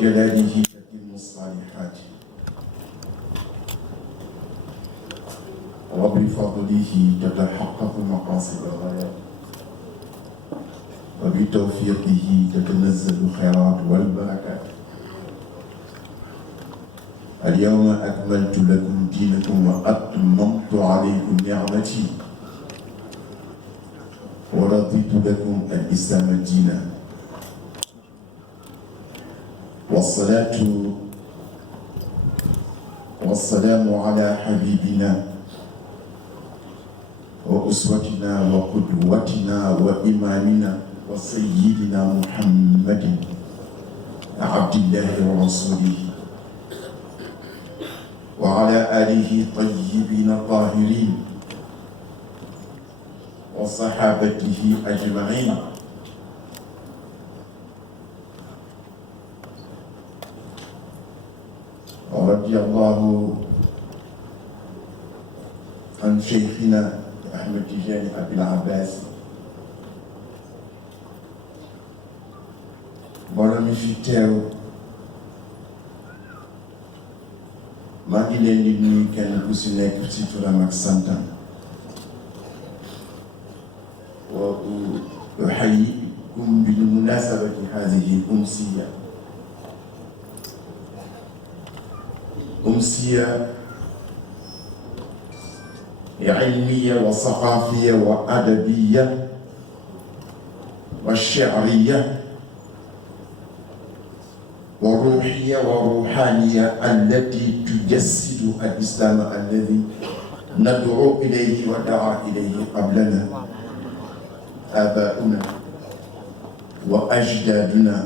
وجلاله تتم الصالحات وبفضله تتحقق مقاصد الغايات وبتوفيقه تتنزل الخيرات والبركات. اليوم أكملت لكم دينكم وأتممت عليكم نعمتي ورضيت لكم الإسلام دينا. والصلاة والسلام على حبيبنا وأسوتنا وقدوتنا وإمامنا وسيدنا محمد عبد الله ورسوله وعلى آله الطيبين الطاهرين وصحابته أجمعين. ورضي الله عن شيخنا أحمد تجاني أبي العباس mbooloo mi fi teew maa ngi leen di nuyu kenn ku si nekk ci turam ak santam wa uhayyikum bi munasabati hadihi أمسية علمية وثقافية وأدبية والشعرية وروحية وروحانية التي تجسد الإسلام الذي ندعو إليه ودعا إليه قبلنا آباؤنا وأجدادنا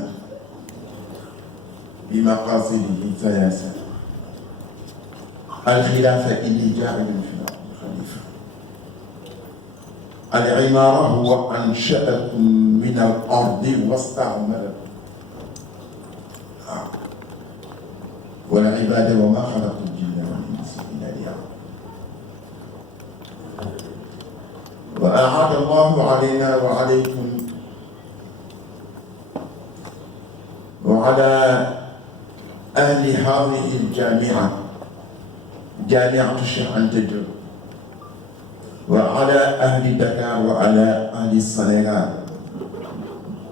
بمقاصده ثلاثة: الخلافة إني جاعل في الأرض خليفة، العمارة هو أنشأكم من الأرض واستعمركم، والعبادة وما خلقت الجن والإنس إلا ليعبدون. وأعاد الله علينا وعليكم وعلى أهل هذه الجامعة جامعة الشيخ أنت جوب وعلى أهل دكار وعلى أهل السنغال،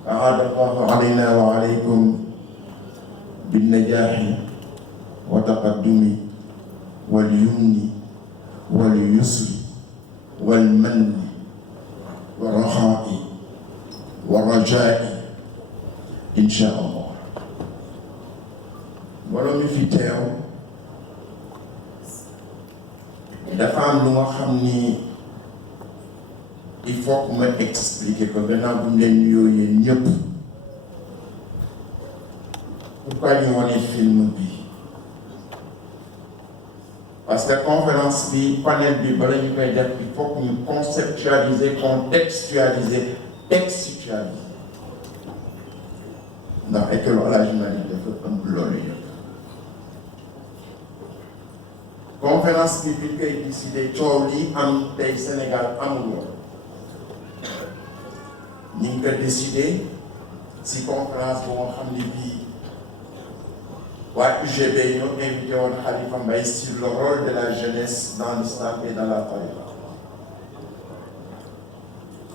أعاد الله علينا وعليكم بالنجاح والتقدم واليمن واليسر والمن والرخاء والرجاء إن شاء الله. ولو في teew dafa am lu nga xam ni il faut que ma expliquer ko gannaaw bu ñu leen nuyoo yéen ñëpp. Pourquoi ñu wane film bi? Parce que conférence bi panel bi bala ñu koy def il faut que ñu conceptualiser, contextualiser, textualiser ndax école El Hadji Malick dafa ëmb loolu yëpp. conférence bi bi koy décidé coow lii am tey Sénégal amul woon ñu ngi ko décidé si conférence bu nga xam ne bii waa UGB ñoo invité woon Khalifa Mbaye sur le rôle de la jeunesse dans l'islam et dans la tariqa.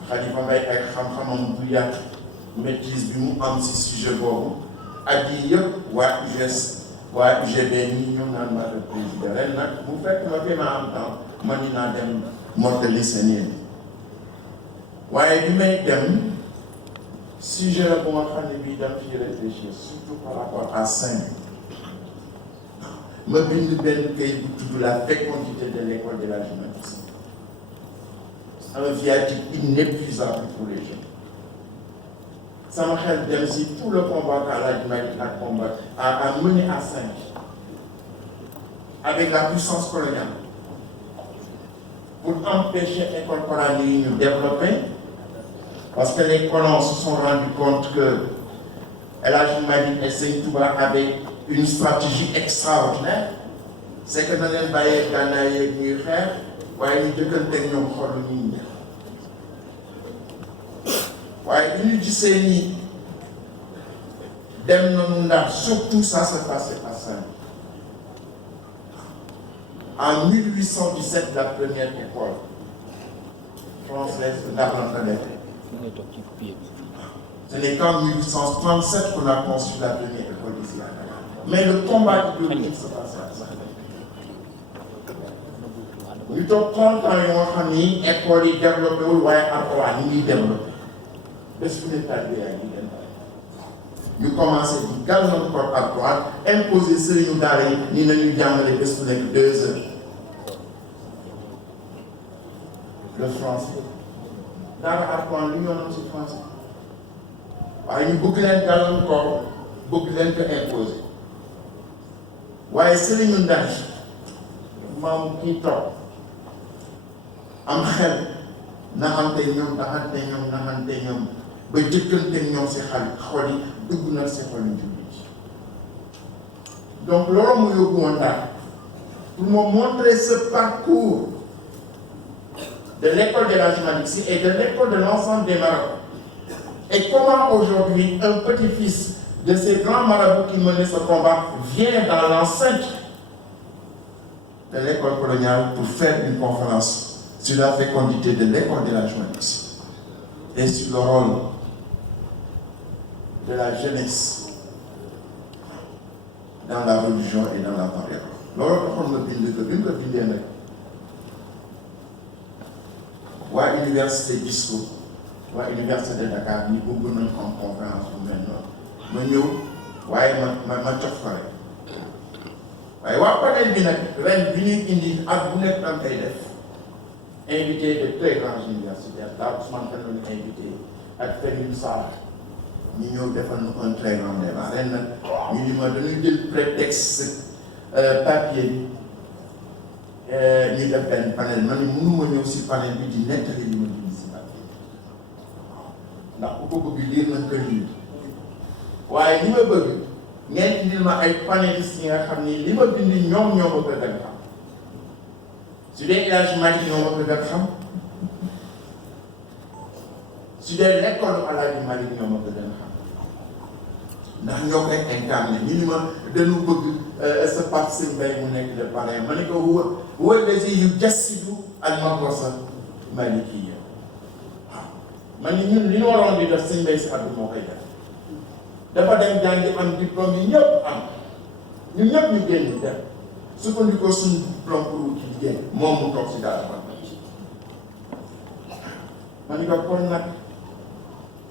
Khalifa Mbaye ak xam-xamam bu yàgg maîtrise bi mu am si sujet boobu at yii yëpp waa UGB ñi ñoo naan ma le président ren nag bu fekk ma fi ma am temps ma ni naa dem mottali seen yéen waaye bi may dem sujet la bu nga xam ne bii dem ci réfléchir surtout par rapport à Saint-Louis. ma bind benn kayit bu tudd la fécondité de l'école de la jeunesse, un viatique inépuisable pour les jeunes. sama xel dem si tout le combat qu'Al Hadji Malick a mené à Saint-Louis avec la puissance coloniale pour empêcher l'école coranique de nous développer, parce que les colons se sont rendus compte que El Hadji Malick et Sëñ Touba avaient une stratégie extraordinaire. C'est que dans les bailleurs Ghana et ñuy xeex waaye ñu jëkkanteeg ñoom xolu nit ñi waaye bi ñu gisee ni dem nañu Ndar, surtout ça se passait à Saint-Louis. En 1817, la première école française d'Arlentane. Ce n'est qu'en 1837 qu'on a conçu la première école ici à Dakar. Mais le combat idéologique se passait à Saint-Louis. Nous avons 30 ans et on a mis l'école développée ou l'école ni développée. Parce que nous arrivé à l'idée. Nous commençons à garder notre corps à droite, imposer ce que nous avons ni nous avons les best 2 heures. Le français. Dans l'arc-en, lui, on a aussi français. Nous avons beaucoup de corps, beaucoup d'imposer. Waaye sëriñu Ndar moom kii toog am xel naxante ñoom ba jëkkante ñoom si xol yi dugg na si xolu jullit yi. Donc loolu mu yóbbu woon Ndar pour me montrer ce parcours de l'école de l'Hadji Malick Sy et de l'école de l'ensemble des marabouts. Et comment aujourd'hui un petit-fils de ces grands marabouts qui menaient ce combat vient dans l'enceinte de l'école coloniale pour faire une conférence sur la fécondité de l'école de l'Hadji Malick Sy et sur le rôle de la jeunesse dans la religion et dans la parole. Loolu taxoon na bind ko bi mu ko bindee nag waa université Gisco waa université de Dakar ni bëgg nañ en conférence bu mel noonu ma ñëw waaye ma cof ko rek waaye waa panel bi nag ren bi ñuy indi ak bu nekk am koy def invité de très grands universitaires daa Ousmane Kane lañu invité ak Félix Sarr ñu ñëw defal nu un très grand débat ren nag ñu ni ma dañuy jël prétexte papier bi ñu def benn panel ma ni mënuma ñëw si panel bi di nettali li ma bind si papier ndax ku ko bëgg lire nañ ko lire waaye li ma bëgg ngeen indil ma ay panélistes yi nga xam ni li ma bind ñoom ñoo ma bëgg a xam su dee El Hadji Malick ñoo ma bëgg a xam su dee l'école El Hadji Malick ñoo ma bëgg a xam ndax ñoo koy incarné ñu ni ma dañu bëgg sa Pape Sène Mbaye mu nekk le parrain ma ne ko huwa allazi yujassidu al-madrasa malikiyya waaw ma ni ñun li ñu waroon di def Sène Mbaye Sy Abdou moo koy def dafa dem jàngi am diplôme yi ñëpp am ñun ñëpp ñu génn dem sukkandikoo suñu diplôme pour ci liggéey moom mu toog si daal ma ni ko kon nag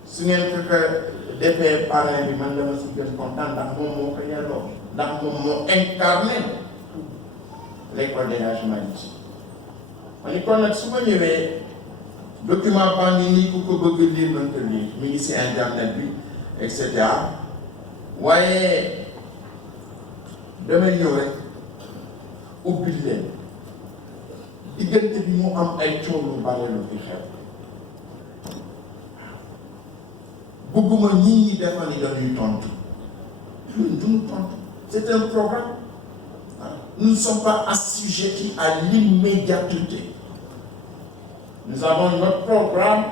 su ngeen fekk defee parrain bi man dama si gën kontaan ndax moom moo ko yelloo ndax moom moo incarné l'école de l'Hadji Malick Sy ma ni kon nag su ma ñëwee document baa ngi nii ku ko bëgg lire nañ ko lire mi ngi si internet bi et cetera waaye damay ñëw rek ubbi leen diggante bi mu am ay coow lu bare lu fi xew bëgguma ñii ñi defal ni dañuy tontu ñun duñu tontu c'est un programme nous ne sommes pas assujettis à l'immédiateté. Nous avons notre programme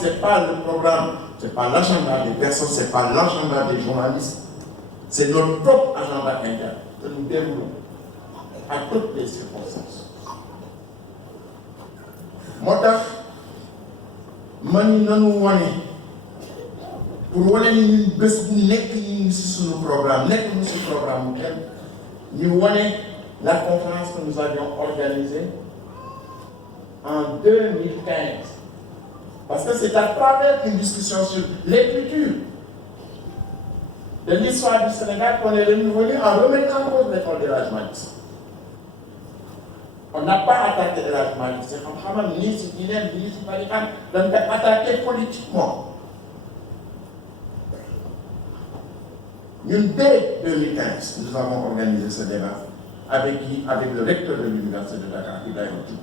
c'est pas le programme, c'est pas l'agenda des personnes, c'est pas l'agenda des journalistes, c'est notre propre agenda interne que nous déroulons à toutes les circonstances. moo tax ma ni nanu wane pour wane ni ñun bés bu nekk ñu ngi si suñu programme nekk ñu si programme bu kenn ñu wane la conférence que nous avions organisée en 2015 parce que c'est à travers une discussion sur l'écriture de l'histoire du Sénégal qu'on est venu en remettant en cause l'école de l'Hadji Malick Sy. On n'a pas attaqué El Hadji Malick Sy xam-xamam nii si diineem nii si tarixam dañ ko attaqué politiquement. Ñun dès 2015 nous avons organisé ce débat avec qui? Avec le recteur de l'université de Dakar, Ibrahima Diouf,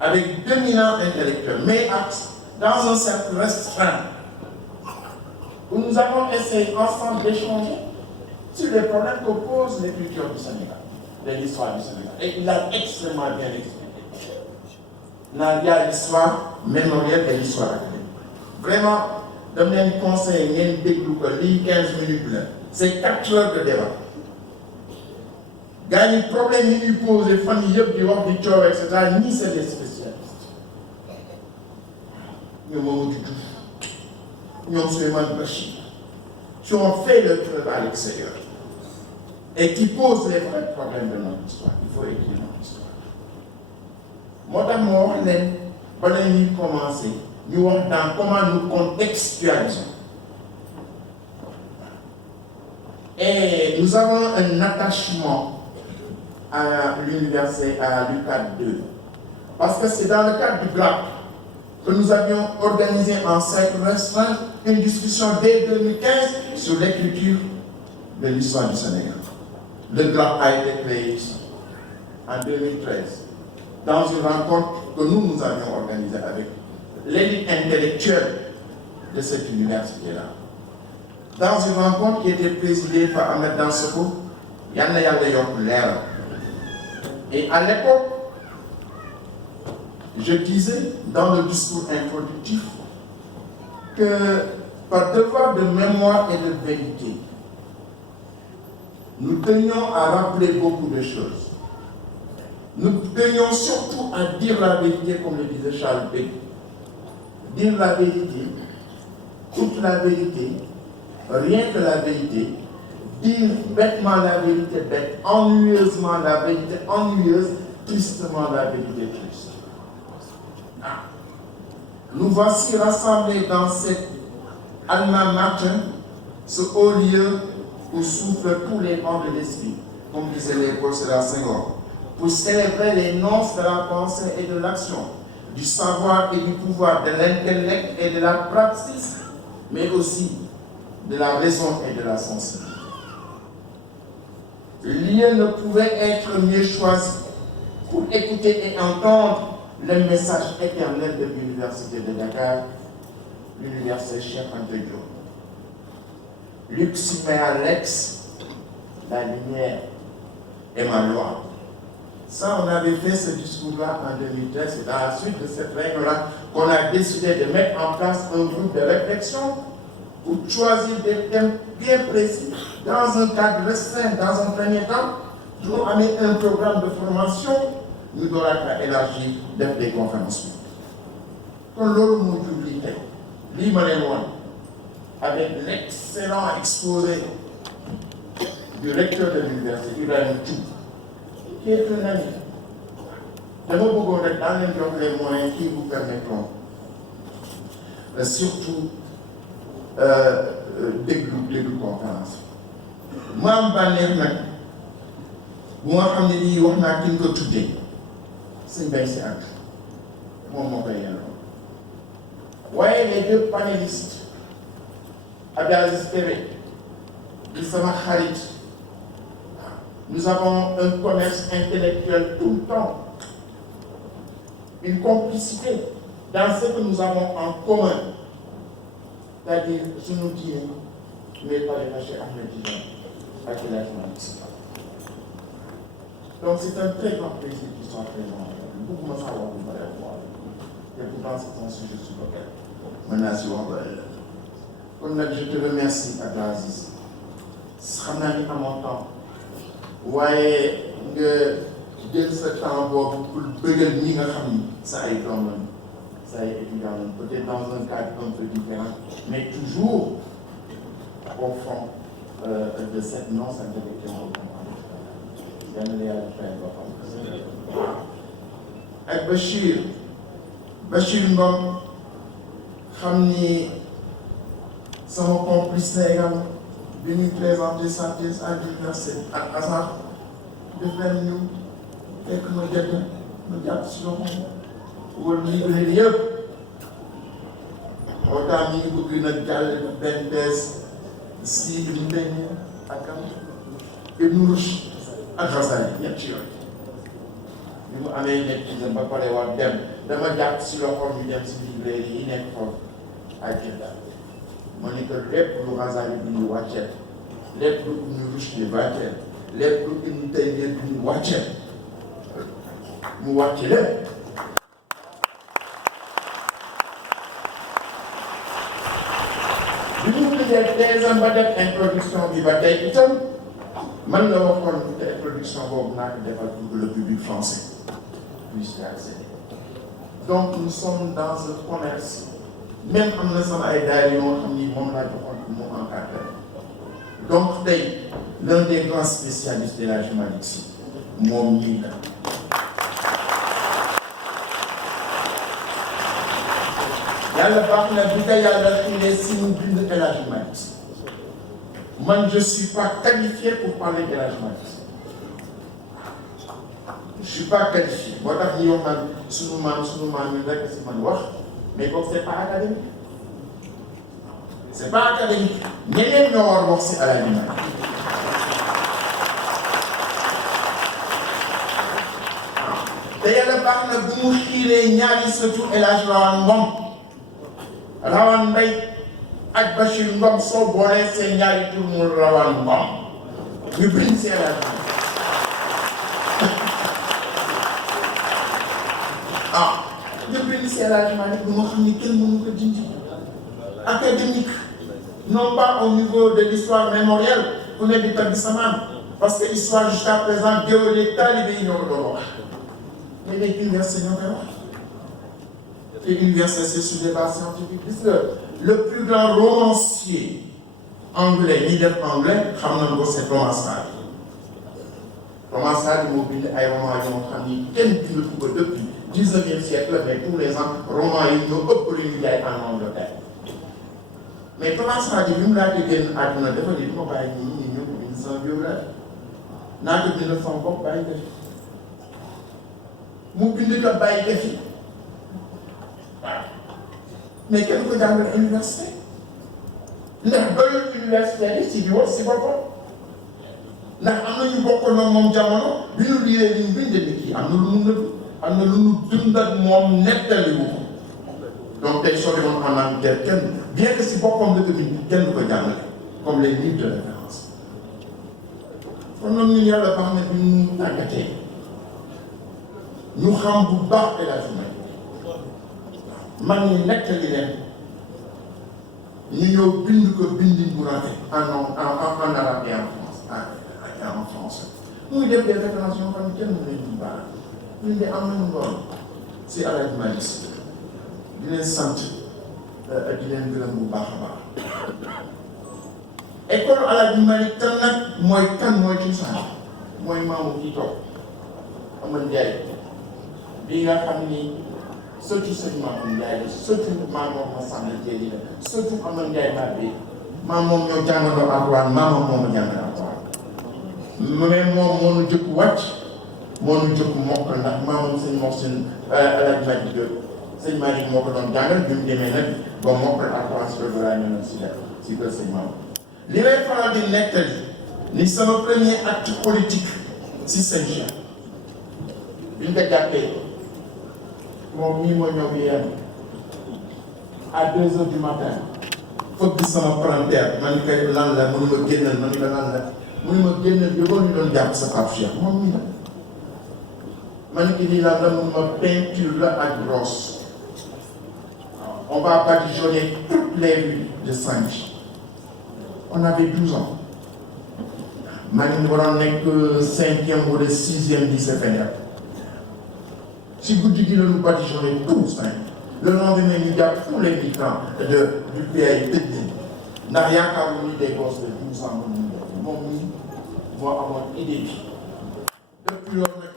avec d'éminents intellectuels, mais dans un cercle restreint, où nous avons essayé ensemble d'échanger sur les problèmes que pose l'écriture du Sénégal, de l'histoire du Sénégal. Et il a extrêmement bien expliqué. Il y a l'histoire mémorielle et l'histoire académique. Vraiment, dama leen conseil ngeen déglu ko lii 15 minutes la c'est 4 heures de débat gars yi problème yi ñuy posé fan yii yëpp di wax di coow et cetera ñii c'est des spécialistes ñoom Mamadou Diouf ñoom Souleymane Bachir qui ont fait le preuve à l'extérieur et qui posent les vrais problèmes de notre histoire. Il faut écrire notre histoire. Moo tax ma wax leen bala ñuy commencer ñu wax dans comment nous contextualisons. Et nous avons un attachement à l'université, à l'UCAD 2. Parce que c'est dans le cadre du GRAP que nous avions organisé en cercle restreint une discussion dès 2015 sur l'écriture de l'histoire du Sénégal. Le GRAP a été créé ici, en 2013, dans une rencontre que nous avions organisée avec l'élite intellectuelle de cette université-là. Dans une rencontre qui était présidée par Ahmed Dansoko, Yann Yalda Yok Lera. Et à l'époque, je disais dans le discours introductif que par devoir de mémoire et de vérité, nous tenions à rappeler beaucoup de choses. Nous tenions surtout à dire la vérité, comme le disait Charles Péguy. Dire la vérité, toute la vérité, rien que la vérité, dire bêtement la vérité bête, ennuyeusement la vérité ennuyeuse, tristement la vérité triste. Nous voici rassemblés dans cet alma mater, ce haut lieu où soufflent tous les vents de l'esprit, comme disait Léopold Sédar Senghor, pour célébrer les nonces de la pensée et de l'action, du savoir et du pouvoir, de l'intellect et de la praxis, mais aussi de la raison et de la sensibilité. Le lieu ne pouvait être mieux choisi pour écouter et entendre le message éternel de l'Université de Dakar, l'Université Cheikh Anta Diop. Lux mea lex, la lumière est ma loi. Ça, on avait fait ce discours-là en 2013. C'est à la suite de cette réunion-là qu'on a décidé de mettre en place un groupe de réflexion pour choisir des thèmes bien précis, dans un cadre restreint, dans un premier temps, pour amener un programme de formation, nous devons élargir des conférences. Quand l'autre mot public, avec l'excellent exposé du recteur de l'université, Ibrahim Tchou, qui est un ami. Nous pouvons être dans les moyens qui vous permettront surtout déglu conférence. Moi, je suis bu nga xam ne nii wax naa ki nga ko tuddee sëñ Bay si ak moom moo koy yelloo waaye les deux panélistes Abdou Aziz Kébé di sama xarit nous avons un commerce intellectuel tout le temps, une complicité dans ce que nous avons en commun, c'est-à-dire suñu diine mais pas les Cheikh Ahmed Tidiane ak El Hadji Malick Sy. Donc c'est un très grand plaisir qu'ils soient présents. Beaucoup de savoir vous allez voir. Et pourtant c'est un sujet sur lequel maintenant si on va aller. Donc je te remercie Abdou Aziz. xam naa ni amoo temps waaye nga jël sa temps boobu pour bëggal ñi nga xam ni sa ay doom lañu sa ay étudiants lañu peut-être dans un cadre un peu différent mais toujours au fond de cette nonce intellectuelle. ak Bachir Ngom xam ni sama complice la également bi ñuy présenté sa thèse à l'université ak hasard def leen ñu fekk ma jot ma jàpp si loxo wala liggéey yëpp autant ñi ngi bëgg nag jàll benn thèse si Ibn Taymiya ak Ibn Rushd ak Ghazali ñett ci yooyu bi mu amee nekk ba pare war dem dama jàpp si loxo ñu dem si librairie yi nekk foofu ak Jeddah ma ni que lépp lu Ghazali bi ñu wàcceel lépp lu Ibn Rushd di wàcceel lépp lu Ibn Taymiya bi ñu wàcceel mu wàcc lépp bi ñu bindee thèse ba def introduction bi ba tey itam man la waxoon te introduction boobu naa ko defal pour que le public français puisse y accéder. Donc nous sommes dans un commerce même am na sama ay daay yoo xam ni moom laa joxoon pour mu encadrer. Donc tey l'un des grands spécialistes de la humanité moom ñii la. Yàlla baax na bi tey yàlla xëy si mu bind El Hadji Malick man je suis pas qualifié pour parler de El Hadji Malick je suis pas qualifié moo tax ñuy wax naan sunu maam ñu rek si man wax mais kooku c'est pas académique c'est pas académique ñeneen ñoo war wax si El Hadji Malick te yàlla baax na bu mu xiiree ñaari sëtu El Hadji Rawane Ngom Rawane Mbaye ak Bachir Ngom soo boolee seen ñaari tur mu Rawane Ngom ñu bind si El Hadji ñu bind si El Hadji Malick bu ma xam ni kenn mënu ko dindi académique non pas au niveau de l'histoire mémorielle ku ne di tagg sa maam parce que histoire jusqu'à présent géologue talibé yi ñoo ko doon wax mais les universités ñoo koy wax te université c'est sur des bases scientifiques puisque le plus grand romancier anglais ñi def anglais xam nañ ko c'est Thomas Hardy. Thomas Hardy moo bind ay romans yoo xam ni kenn bindatu ko depuis 19e siècle mais tous les ans romans yi ñoo ëpp lu ñu jaay en Angleterre mais Thomas Hardy bi mu laata génn àdduna dafa ni ma bàyyi ñi ñoo ko bind sama biographie naa ko bind sama bopp bàyyi ko fi mu bind ko bàyyi ko fi waaw mais kenn ko jàngale université ndax doyul université yi ci bi wax si boppam ndax am na ñu bokkoon ak moom jamono bi ñu liiree li ñu bind ni kii am na lu mu nëbb am na lu ñu dund ak moom nettali wu ko donc tey soo demoon en Angleterre kenn bien que si boppam la tamit kenn du ko jàngale comme les livres de référence kon nag ñun yàlla baax na bi ñu tàggatee ñu xam bu baax El Hadji Malick man ñi nettali leen ñu ñëw bind ko bindin bu rafet en arabe et en français muy def des références yoo xam ne kenn mën nañu baax ñun de am nañu lool si El Hadji Malick di leen sant di leen gërëm bu baax a baax école El Hadji Malick tan nag mooy kan mooy cosaan mooy maamu kii toog Amadou Ndiaye bi nga xam ni surtout sëñ Mamadou Ndiaye la surtout maam moom ma sàmm jéegi la surtout Amadou Ndiaye maa bi maam moom ñoo jàngaloo alxuraan maamam moo ma jàngal alxuraan mais moom moo nu jëkk wàcc moo nu jëkk mokk ndax maamam sëñ moom seen El Hadji Malick sëñ Malick moo ko doon jàngal bi mu demee nag ba mokkal alxuraan si loolu laa ñëw si def si kër sëñ maam li may faral di nettali ni sama premier acte politique si Saint-Jean biñ ko jàppee moom mii moo ñëw bi yenn à 2 heures du matin fëgg sama palanteer man ni koy lan la mënu ma génnal man ni ko lan la mënu ma génnal yóbboon ñu doon jàpp sa Pape Cheikh moom mii la man ni ki nii lan la mënu ma peinture la ak brosse on va badigeonner toutes les rues de Saint-Jean on avait 12 ans maa ngi waroon nekk 5e wala 6e lycée fédéral si guddi gi la ñu badigeonné tout ça le lendemain ñu jàpp tous les militants du PAI tëj leen ndax yaakaar ni des gosses de 12 ans mën nañu def moom mii moo amoon idée bi depuis loolu nag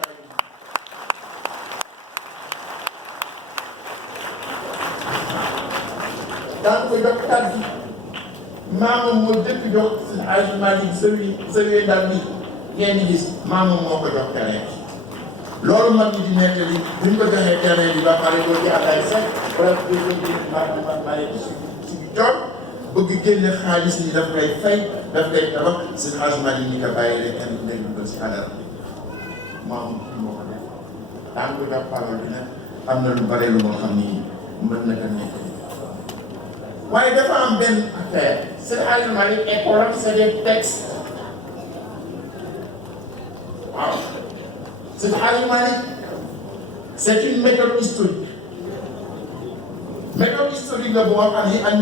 daan ko jox kàddu maamam moo jëkk jox si Hadji Malick sëwee ndam bi ngeen di gis maamam moo ko jox terrain loolu mag ñi di nettali bi ñu ko joxee terrain bi ba pare doo ci àndaay sax wala doo ko génn maanaam si tool bëgg génne xaalis ni daf koy fay daf koy tabax si Hadji Malick ñi ko bàyyi rek kenn dégg ko si alal maamam moo ko def daan ko jox parole bi nag am na lu bare lu moo xam ni mën na ko nekk waaye dafa am benn affaire c'est Hadji Malick école am c'est des textes waaw c'est Hadji Malick c'est une méthode historique méthode historique la boo xam ne ak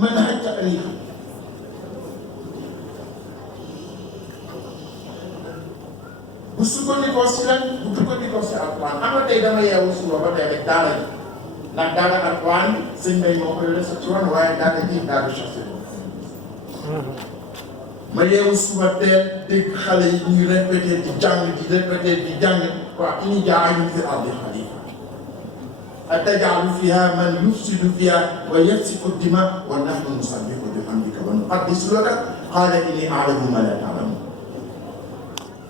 mën a taqrib bu sukkandikoo si lan bu sukkandikoo si alquran xam nga tey dama yeewu suba ba tey rek daara ji ndax daara alquran sëñ Mbay moo koy la sa ci woon waaye daara ji daara chaussé ma yeewu suba teel dégg xale yi ñuy répété di jàng waa inni jaa'ilun fil ardi xalifa ataj'alu fiha man yufsidu fiha wa yasfiku dima wa nahnu nusabbihu bihamdika wa nuqaddisu laka qala inni a'lamu ma la ta'lamun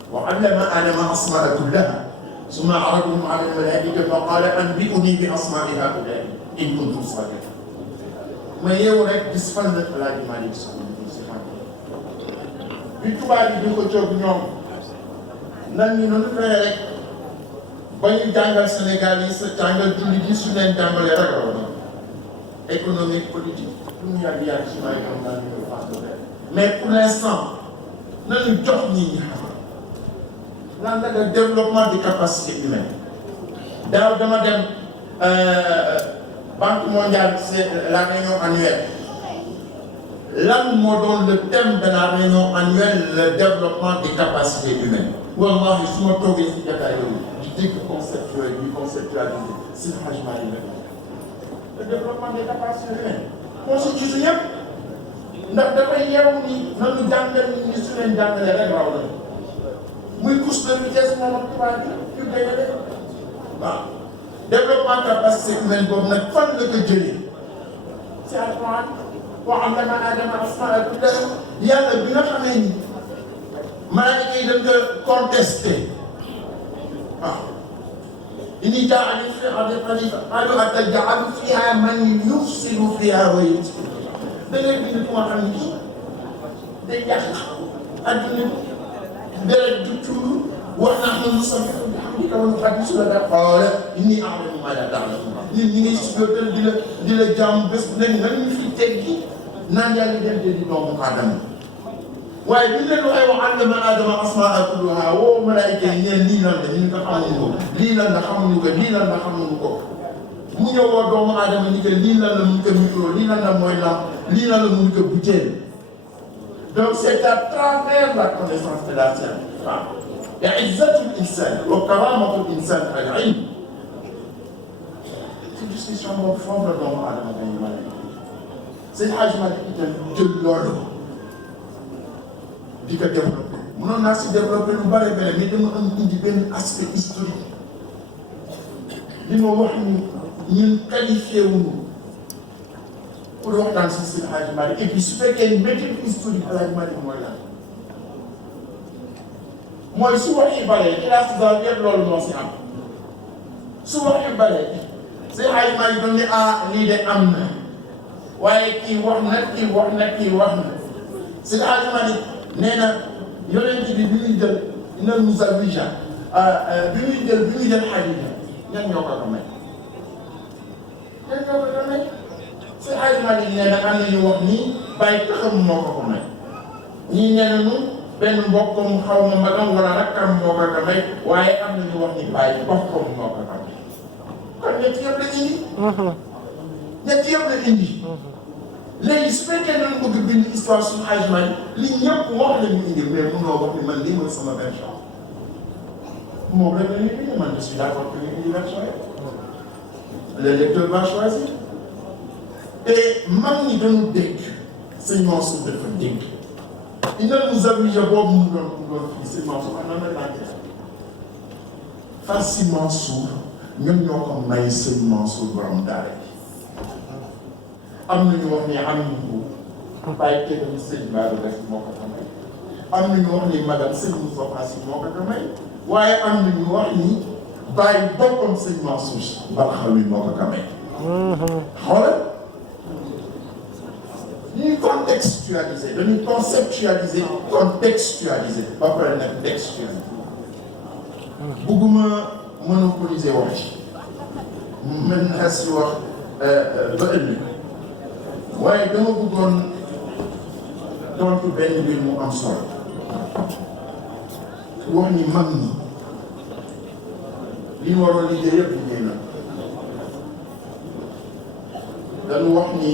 وعلم آدم أسماء كلها ثم عرضهم على الملائكة فقال أنبئني بأسماء هؤلاء إن كنتم صادقين. ما يورك بسفن الأولاد مالك سبحانه وتعالى. بتوالي دكتور جنوم. نحن نقول بني جانغال سنغالي جانغال جولي سنن جانغال يراغون. économique politique tout le monde y a qui va y avoir mais pour l'instant nous jox ñi lan la le développement des capacités humaines daaw dama dem Banque mondiale c'est la réunion annuelle lan moo doon le thème de la réunion annuelle le développement des capacités humaines wallahi su ma toogee si jataay yooyu di dégg concept yooyu di conceptualiser si changement yi le développement des capacités humaines moo si jiitu ñëpp ndax dafay yeewu ni nanu jàngal nit ñi su leen jàngalee rek raw la muy course de vitesse moom ak tubaab bi ñu dégale waaw développement capacité humaine boobu nag fan la ko jëlee c'est Alxuraan wa allama Aadama asmaa'a kullaha yàlla bi nga xamee ni malaaka yi dañ ko contesté waaw inni jaa'ilun fil ardi xalifa qaalu ataj'alu fiihaa man yufsidu fiihaa wa yusfiku da ngay bind ku nga xam ne kii day yàq adduna bi deret du tuuru wax naa ne nusabbihu bihamdika wa nuqaddisu laka qaala inni a'lamu maa laa ta'lamuun nit ñi ngay sujjóotal di la jàmm bés bu nekk nga ñu fi teggi naan yàlla dem di doomu aadama waaye bi ñu leen waxee wa allama aadama asmaa'a kullahaa woo malaayika yi ñeen lii lan la ñu ko xamuñu ko lii lan la xamuñu ko lii lan la xamuñu ko mu ñëw woo doomu aadama ni que lii lan la mun ko micro lii lan la mooy lamp lii lan la mun ko butéel donc c'est à travers la connaissance de la science waaw i'izzatul insan wa karamatul insan al ilm ci discussion boobu foofu la doomu aadama dañu mën a seen agement itam jël loolu di ko développé mënoon naa si développé lu bare bare mais dama am indi benn aspect historique li ma wax ni ñun qualifié wuñu pour waxtaan si seen agement et puis su fekkee méthode historique agement mooy lan mooy su wax yi bare classe daal yëpp loolu moo si am su wax yi bare seen agement yi doon ne lii de am na waaye kii wax na kii wax na kii wax na seen agement yi nee na yonent bi bi muy jël inal musawija bi muy jël Xadiija ñan ñoo ko may ñan ñoo ko may si agement yi nee na am na ñu wax nii bàyyi taxam moo ko may ñii nee nañu benn mbokkam xaw ma magam wala rakkam moo ko may waaye am na ñu wax ni bàyyi bokkam moo ko may kon ñett yëpp la indi. ñett yëpp la indi. léegi su fekkee dañu bëgg bind histoire suñu agement yi li ñëpp wax la ñu indi mais mënoo wax ni man lii mooy sama version moom rek la ñuy bind man je suis d'accord que ñu indi version yi le lecteur va choisir te mag ñi dañu dégg sëñ Mansour dafa dégg inal musawija boobu mu doon fii sëñ Mansour am na la Farsi Mansour ñoom ñoo ko may sëñ Mansour borom daara am na ñu wax ni am nañu ko bàyyi kenn sëñ Bara rek moo ko may am na ñu wax ni magam sëñ Moustapha Sy moo ko may waaye am na ñu wax ni bàyyi boppam sëñ Mansour Barxawi moo ko may. xoolal ñuy contextualiser dañuy conceptualiser contextualiser ba pare nag textualiser bugguma monopoliser wax ci mën naa si wax ba ëllëg. waaye dama bëggoon tontu benn mbir mu am solo wax ni mag ñi li ñu waroon liggéey yëpp liggéey na dañu wax ni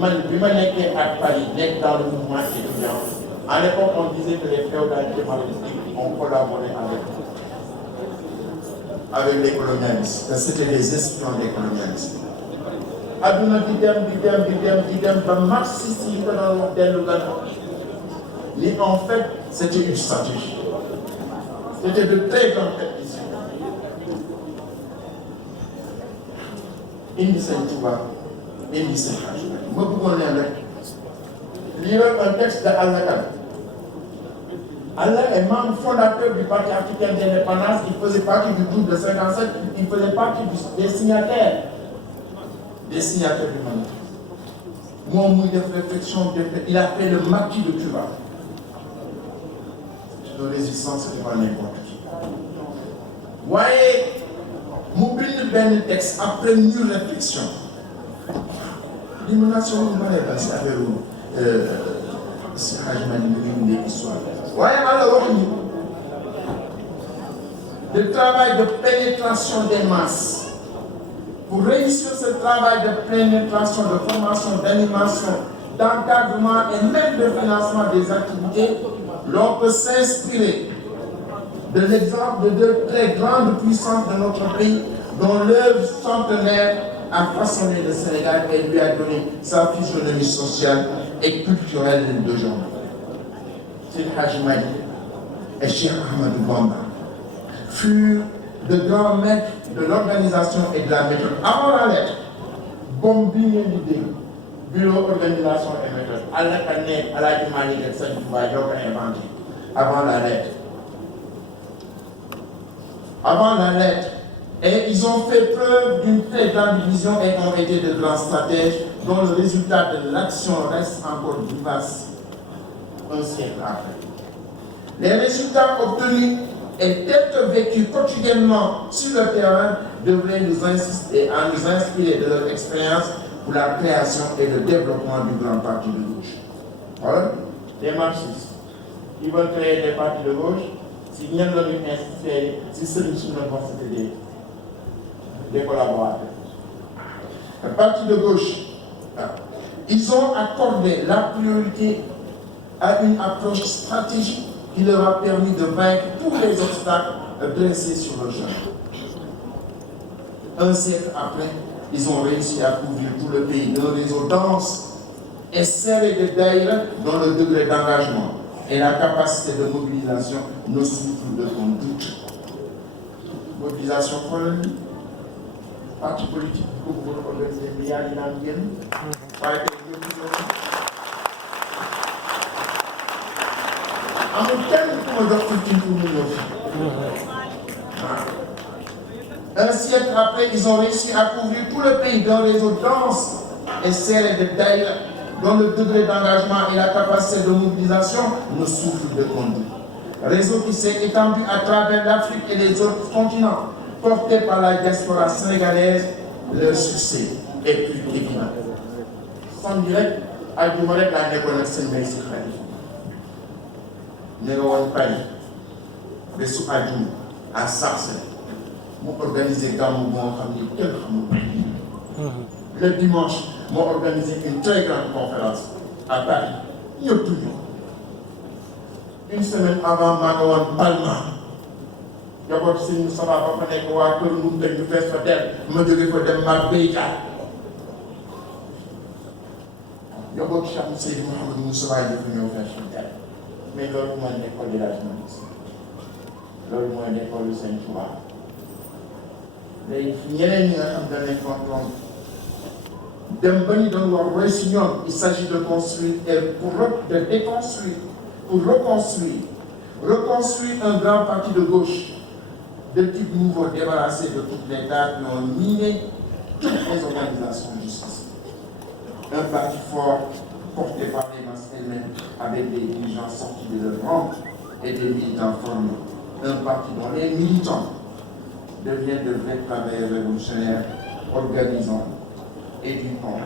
man bi ma nekkee à Paris nekk dans le mouvement étudiant à l'époque on disait que les féodalités maritimes ont collaboré avec les colonialistes, que c'était des espions des colonialistes. adduna di dem ba marxiste yi ko doon wax dellu gannaaw ni en fait c'était une stratégie, c'était de très grandes techniciens. indi seen tubaab indi seen xaaj ma bëggoon leen rek lire un texte de Allah Kane. Allah est membre fondateur du Parti africain d'indépendance, il faisait partie du groupe de 57, il faisait partie des signataires du manifeste. Moi, de réflexion, il a fait le maquis de Cuba. De résistance, c'était pas n'importe qui. Voyez, mon ben texte après une réflexion. L'élimination humaine, c'est avec c'est une histoire. Voyez, alors, le travail de pénétration des masses. Pour réussir ce travail de pénétration, de formation, d'animation, d'encadrement et même de financement des activités, l'on peut s'inspirer de l'exemple de deux très grandes puissances de notre pays dont l'œuvre centenaire a façonné le Sénégal et lui a donné sa physionomie sociale et culturelle d'aujourd'hui. Seydi Hadji Malick et Cheikh Ahmadou Bamba furent de grands maîtres de l'organisation et de la méthode. Avant la lettre, Bombi l'idée, bureau organisation et méthode. Allah Kane, Allah Malick et Seydi Touba Diop inventé. Avant la lettre. Et ils ont fait preuve d'une très grande vision et ont été de grands stratèges dont le résultat de l'action reste encore vivace un siècle après. Les résultats obtenus et tels vécus quotidiennement sur le terrain devraient nous inspirer de leur expérience pour la création et le développement du grand parti de gauche. Voilà. Les marxistes, ils veulent créer des partis de gauche. Si nous avons insisté, si ceux qui nous ont c'était des collaborateurs. Le parti de gauche, ils ont accordé la priorité à une approche stratégique qui leur a permis de vaincre tous les obstacles dressés sur le chemin. Un siècle après, ils ont réussi à couvrir tout le pays d'un réseau dense et serré de daïras dont le degré d'engagement et la capacité de mobilisation ne souffrent de aucun doute. Mobilisation colonie, parti politique pour organiser des milliards d'indiens, un siècle après, ils ont réussi à couvrir tout le pays d'un réseau dense et serré de daïras dont le degré d'engagement et la capacité de mobilisation ne souffrent de conduite. Réseau qui s'est étendu à travers l'Afrique et les autres continents, porté par la diaspora sénégalaise, leur succès est plus évident. Sans direct, à du moment la déconnexion de Mexique. Nous avons Paris, les sous-adjoints, à Sarcelles, nous avons organisé le dimanche, nous avons organisé une très grande conférence à Paris. Une semaine avant, nous avons Palma. Nous avons dit que nous sommes à Paris, nous avons fait une fête de terre, nous avons fait une Marbéja. Nous avons dit que nous sommes à Paris. Mais l'autre moyen d'école de la journaliste, l'autre moyen d'école de Saint-Touba. Les ñeneen ñi nga xam dañ leen comprendre dem ba ñu doon wax il s'agit de construire et de déconstruire, pour reconstruire un grand parti de gauche de type nouveau, débarrassé de toutes les dates qui ont miné toutes les organisations de justice. Un parti fort porté par les masses elles-mêmes, avec des dirigeants sortis de leur rang et des militants formés. Un parti dont les militants deviennent de vrais travailleurs révolutionnaires, organisant, éduquant,